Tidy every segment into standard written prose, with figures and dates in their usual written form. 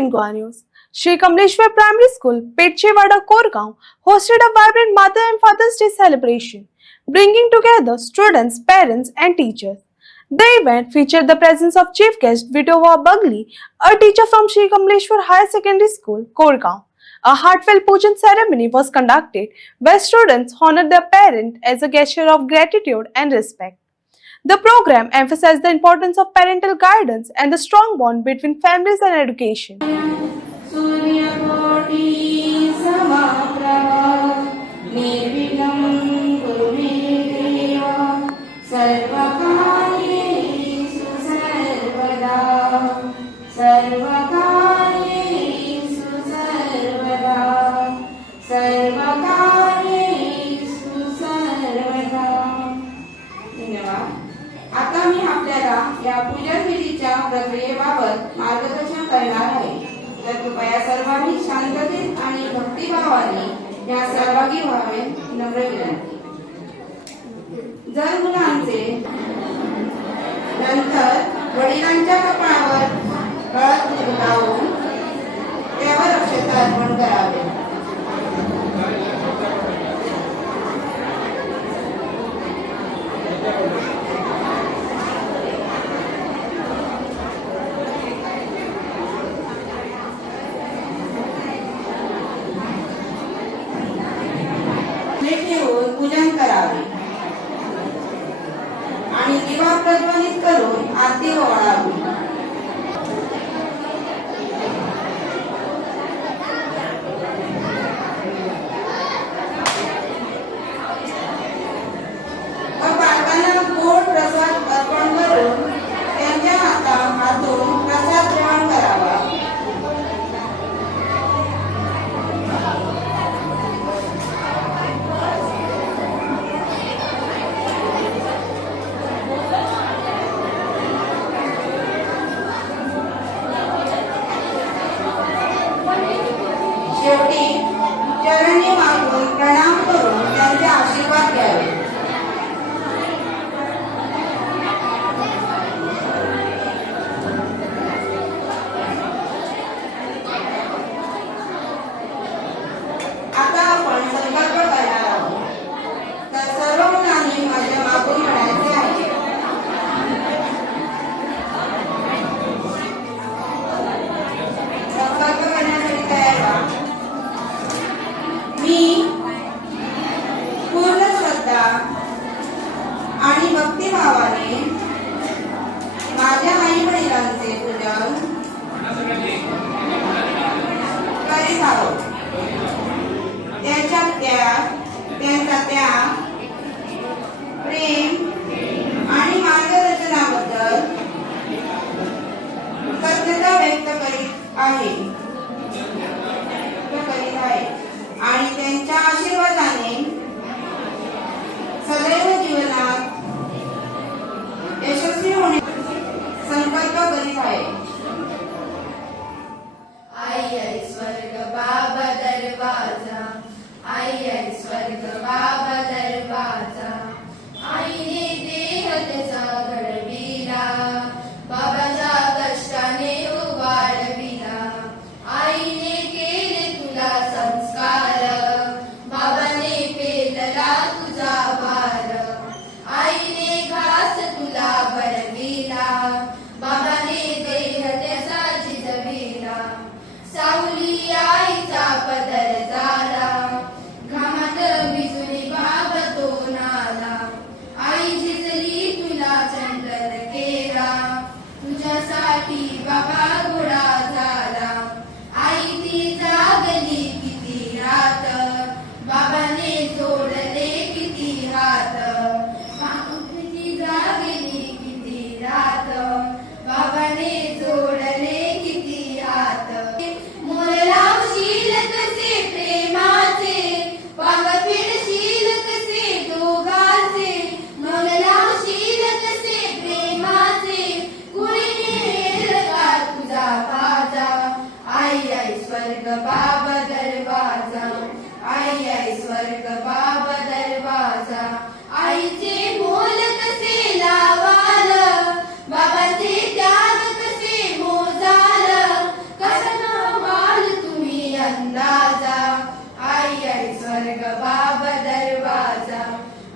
Inqua News. Shri Kamleshwar Primary School, Petchewada, Korgaon hosted a vibrant Mother and Father's Day celebration, bringing together students, parents, and teachers. The event featured the presence of chief guest Vitova Bagli, a teacher from Shri Kamleshwar Higher Secondary School, Korgaon. A heartfelt pujan ceremony was conducted where students honored their parent as a gesture of gratitude and respect. The program emphasized the importance of parental guidance and the strong bond between families and education. आता मी आपल्याला या पूजन विधीच्या प्रक्रियेबाबत मार्गदर्शन करणार आहे. तर कृपया सर्वांनी शांततेत आणि भक्तिभावाने या सहभागी व्हावे नम्र विनंती. जर मुलांचे नंतर वडिलांच्या कपाळावर हळद लावून त्यावर अक्षता अर्पण करावे. पूजन करावे आणि दिवा प्रज्वलित करून आरती ओवाळावी. बालकांना गोड प्रसाद अर्पण करून त्यांच्या हातून प्रसाद ग्रहण करावा. शेवटी चरणी मागून प्रणाम करून त्यांचे आशीर्वाद घ्यावे. आता आपण संकल्प करणार आहोत. तर सर्व मुलांनी माझ्या मागून म्हणायचे आहे. संकल्प करण्यासाठी तयार व्हा. मी पूर्ण श्रद्धा आणि भक्तिभावाने माझ्या आई वडिलांचे पूजन करीत आहोत. त्यांचा त्याग, प्रेम आणि मार्गदर्शनाबद्दल कृतज्ञता व्यक्त करीत आहे आणि त्यांच्या आशीर्वादाने सदैव जीवनात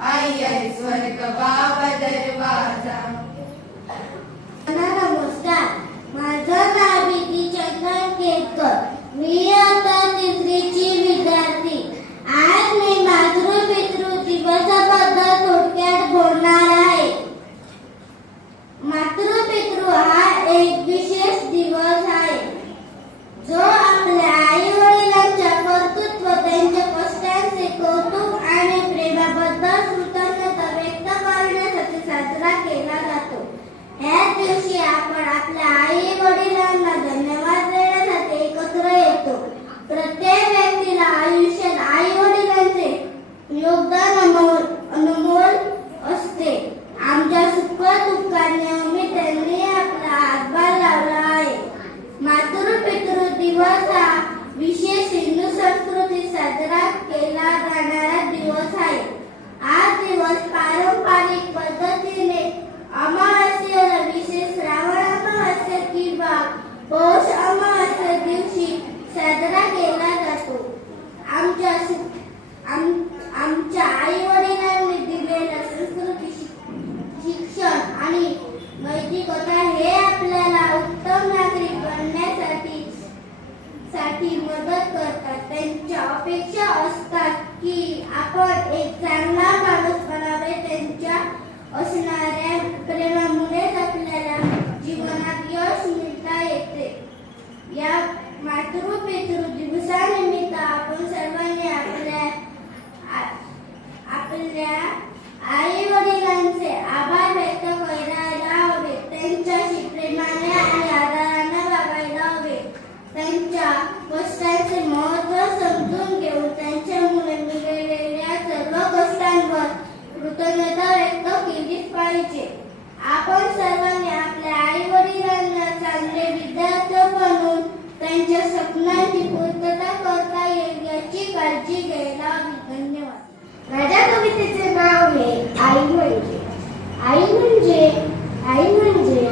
आई आई स्वर्ग बाबा दरवाजा. नमस्कार, माझं नाव भीती चंदन केतकर. मी आता तिसरीची विद्यार्थी. आज मी मातृपितृ दिवसाबद्दल थोडक्यात बोलणार आहे. मातृपितृ हा एक विशेष दिवस आहे जो आपल्या आई वडिलांच्या कर्तृत्व, त्यांच्या कष्टांचे कौतुक आणि प्रेमाबद्दल कृतज्ञता व्यक्त करण्यासाठी साजरा केला जातो. या दिवशी आपण आपल्या आई वडिलांना धन्यवाद देण्यासाठी एकत्र येतो. प्रत्येक व्यक्तीला आयुष्यात आई वडिलांचे योगदान अनमोल असते. आमच्या सुख दुःखात नेहमी त्यांनी आपला हातभार लावला आहे. मातृपितृ दिवस हा विशेष हिंदू संस्कृतीत साजरा केला जाणारा दिवस आहे. हा दिवस पारंपरिक पद्धतीने अमावास्येला, विशेष श्रावण अमावास्या किंवा पौष अमावास्या दिवशी साजरा केला जातो. आमच्या आई वडिलांनी दिलेल्या संस्कृती, शिक्षण आणि नैतिकता हे आपल्याला उत्तम नागरिक बनण्यासाठी मदत करतात. त्यांच्या अपेक्षा असतात की आपण एक चांगला माणूस बनावे. त्यांच्या असणाऱ्या प्रेमामुळेच आपल्याला जीवनात यश मिळता येते. या मातृपितृ दिवसानिमित्त आपण सर्वांनी आपल्या आई वडिलांचे आभार व्यक्त करायला हवे. त्यांच्याशी प्रेमाने आणि आदराने वागायला हवे. त्यांच्या कष्टाचे महत्त्व समजून घेऊन त्यांच्यामुळे मिळालेल्या सर्व कष्टांवर कृतज्ञता व्यक्त केलीच पाहिजे. आपण सर्वांनी आपल्या आई वडिलांना चांगले विद्यार्थी बनवून त्यांच्या स्वप्नांची पूर्तता करता येईल याची काळजी घ्यायला हवी. धन्यवाद. माझ्या कवितेचे नाव आहे आई म्हणजे. आई म्हणजे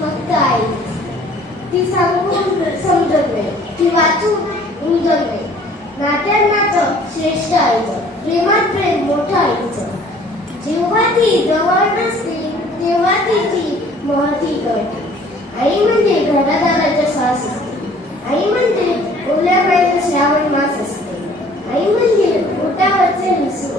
फक्त आई. ती सांगून समजत नाही, ती वाचून उमजत नाही. नात्यांनाचं श्रेष्ठ आईचं, प्रेमात प्रेम मोठं आईचं. जेव्हा ती जवळ नसते तेव्हा तिची महती कळते. आई म्हणजे घरादाराचा श्वास असते. आई म्हणजे ओल्या पायाचा श्रावण मास असते. आई म्हणजे पोटावरचे विसरू.